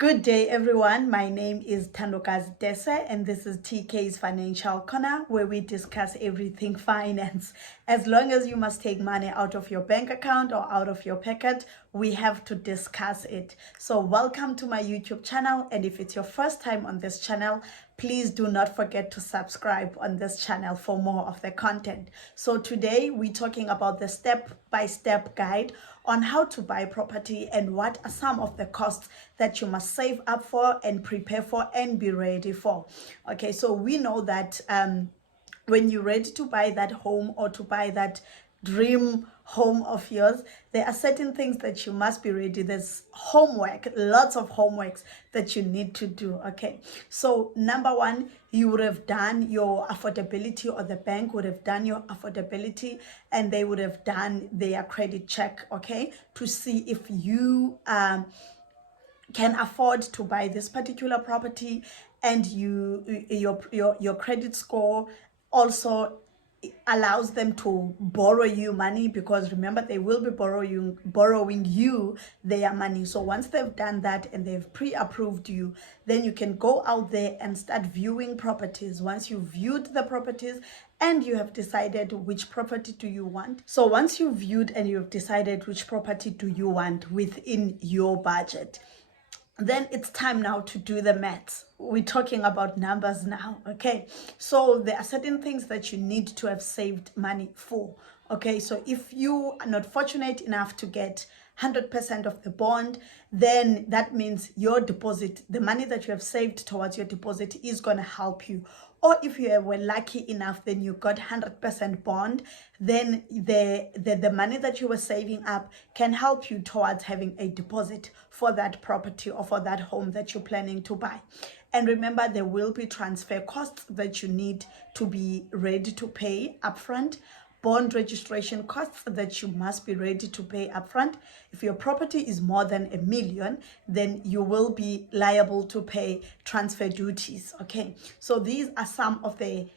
Good day, everyone. My name is Tandokazi Dese, and this is TK's Financial Corner, where we discuss everything finance. As long as you must take money out of your bank account or out of your pocket, we have to discuss it. So welcome to my YouTube channel, and if it's your first time on this channel, please do not forget to subscribe on this channel for more of the content. So today we're talking about the step-by-step guide on how to buy property and what are some of the costs that you must save up for and prepare for and be ready for. Okay, so we know that when you're ready to buy that home or to buy that dream home of yours, there are certain things that you must be ready. There's homework, lots of homeworks that you need to do. Okay, so number one, you would have done your affordability, or the bank would have done your affordability, and they would have done their credit check, okay, to see if you can afford to buy this particular property, and your credit score also allows them to borrow you money, because remember, they will be borrowing you their money. So once they've done that and they've pre-approved you, then you can go out there and start viewing properties. Once you've viewed the properties and you have decided which property do you want, so once you've viewed and you've decided which property do you want within your budget, then it's time now to do the maths. We're talking about numbers now, okay? So there are certain things that you need to have saved money for, okay? So if you are not fortunate enough to get 100% of the bond, then that means your deposit, the money that you have saved towards your deposit, is going to help you. Or if you were lucky enough, then you got 100% bond, then the money that you were saving up can help you towards having a deposit for that property or for that home that you're planning to buy. And remember, there will be transfer costs that you need to be ready to pay upfront, bond registration costs that you must be ready to pay upfront. If your property is more than $1 million, then you will be liable to pay transfer duties. Okay, so these are some of the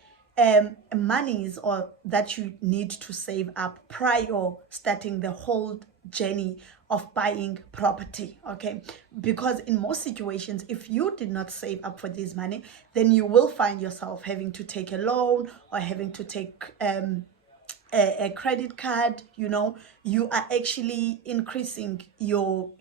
monies or that you need to save up prior starting the whole journey of buying property. Okay, because in most situations, if you did not save up for this money, then you will find yourself having to take a loan or having to take a credit card. You know, you are actually increasing your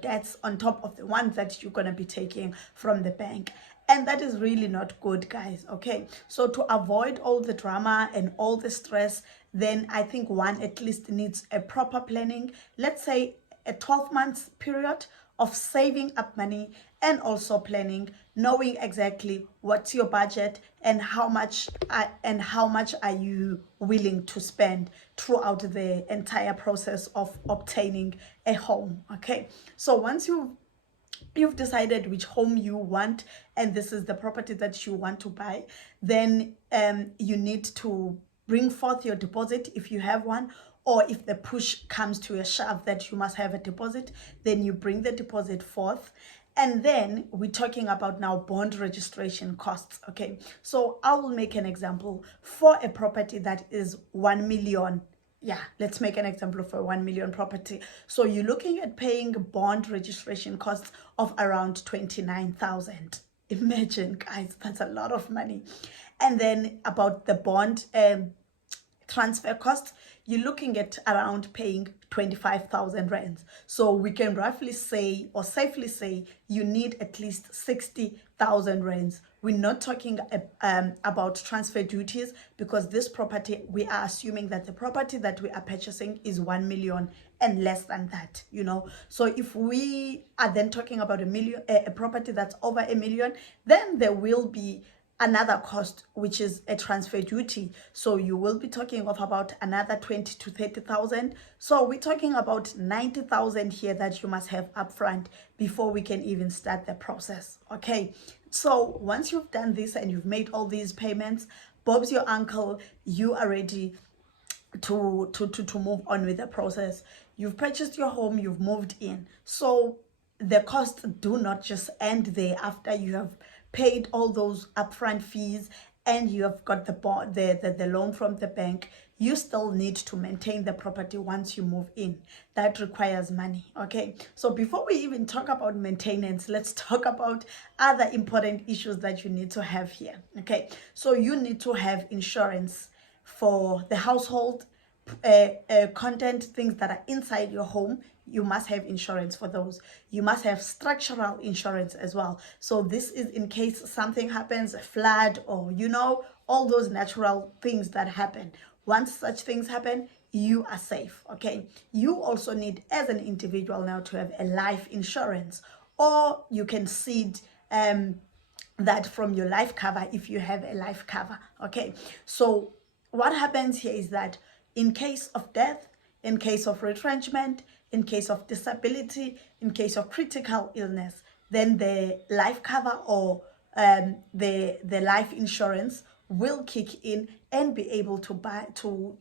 debts on top of the ones that you're going to be taking from the bank, and that is really not good, guys. Okay, so to avoid all the drama and all the stress, then I think one at least needs a proper planning. Let's say a 12-month period of saving up money and also planning, knowing exactly what's your budget and how much are you willing to spend throughout the entire process of obtaining a home. Okay, so once you've decided which home you want and this is the property that you want to buy, then you need to bring forth your deposit if you have one, or if the push comes to a shove that you must have a deposit, then you bring the deposit forth. And then we're talking about now bond registration costs. Okay, so I will make an example for a property that is 1 million. Yeah, let's make an example for a 1 million property. So you're looking at paying bond registration costs of around 29,000. Imagine, guys, that's a lot of money. And then about the bond transfer costs, you're looking at around paying 25,000 rands. So we can roughly say or safely say you need at least 60,000 rands. We're not talking about transfer duties, because this property, we are assuming that the property that we are purchasing is 1 million and less than that, you know. So if we are then talking about a property that's over 1 million, then there will be another cost, which is a transfer duty. So you will be talking of about another 20 to 30,000. So we're talking about 90,000 here that you must have upfront before we can even start the process. Okay, so once you've done this and you've made all these payments, Bob's your uncle, you are ready to move on with the process. You've purchased your home, you've moved in. So the costs do not just end there after you have paid all those upfront fees and you have got the loan from the bank. you still need to maintain the property once you move in. That requires money. Okay, so before we even talk about maintenance, let's talk about other important issues that you need to have here. Okay, so you need to have insurance for the household content, things that are inside your home. You must have insurance for those. You must have structural insurance as well. So this is in case something happens, a flood, or all those natural things that happen. Once such things happen, you are safe. Okay, you also need, as an individual now, to have a life insurance, or you can seed that from your life cover if you have a life cover. Okay, so what happens here is that in case of death, in case of retrenchment, in case of disability, in case of critical illness, then the life cover or the life insurance will kick in and be able to buy to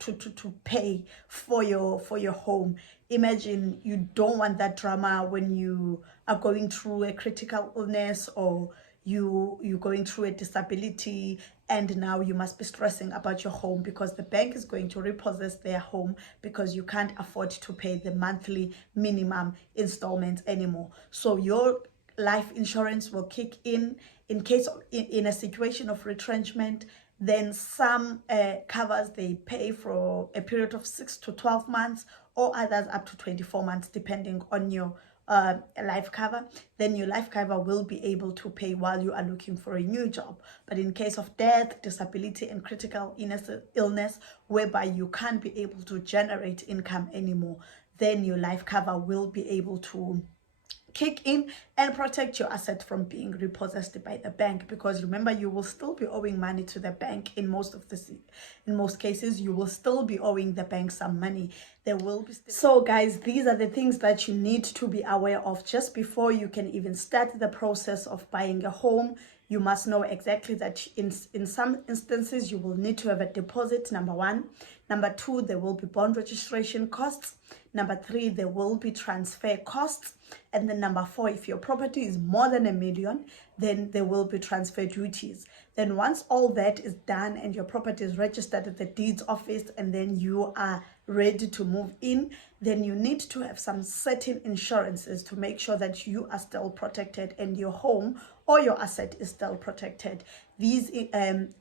pay for your home. Imagine you don't want that drama when you are going through a critical illness, or you're going through a disability, and now you must be stressing about your home because the bank is going to repossess their home because you can't afford to pay the monthly minimum installments anymore. So your life insurance will kick in case of in a situation of retrenchment. Then some covers, they pay for a period of 6 to 12 months, or others up to 24 months depending on your life cover. Then your life cover will be able to pay while you are looking for a new job. But in case of death, disability, and critical illness, whereby you can't be able to generate income anymore, then your life cover will be able to kick in and protect your asset from being repossessed by the bank. Because remember, you will still be owing money to the bank. In most cases, you will still be owing the bank some money. There will be so guys, these are the things that you need to be aware of just before you can even start the process of buying a home. You must know exactly that in some instances you will need to have a deposit, number one. Number two, there will be bond registration costs. Number three, there will be transfer costs. And then number four, if your property is more than $1 million, then there will be transfer duties. Then once all that is done and your property is registered at the deeds office, and then you are ready to move in, then you need to have some certain insurances to make sure that you are still protected and your home or your asset is still protected. These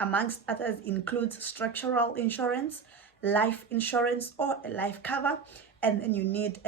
amongst others includes structural insurance, life insurance or a life cover, and then you need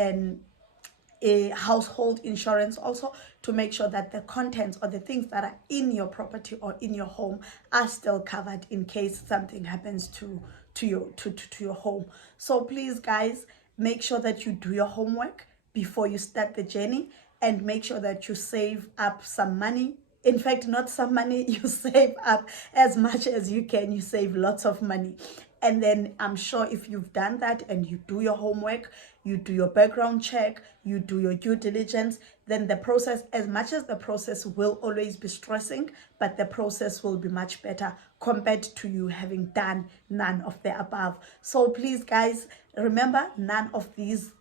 a household insurance also to make sure that the contents or the things that are in your property or in your home are still covered in case something happens to your home. So please guys, make sure that you do your homework before you start the journey, and make sure that you save up some money. In fact, not some money, you save up as much as you can. You save lots of money. And then I'm sure if you've done that and you do your homework, you do your background check, you do your due diligence, then the process, as much as the process will always be stressing, but the process will be much better compared to you having done none of the above. So please guys, remember, none of these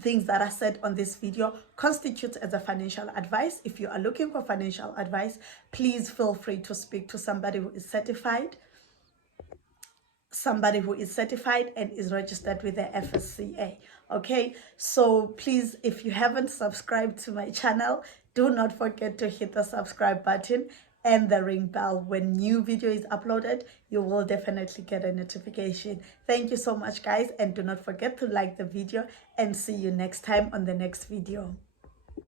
things that are said on this video constitutes as a financial advice. If you are looking for financial advice, please feel free to speak to somebody who is certified and is registered with the FSCA. Okay, so please, if you haven't subscribed to my channel, do not forget to hit the subscribe button and the ring bell. When new video is uploaded, you will definitely get a notification. Thank you so much guys, and do not forget to like the video, and see you next time on the next video.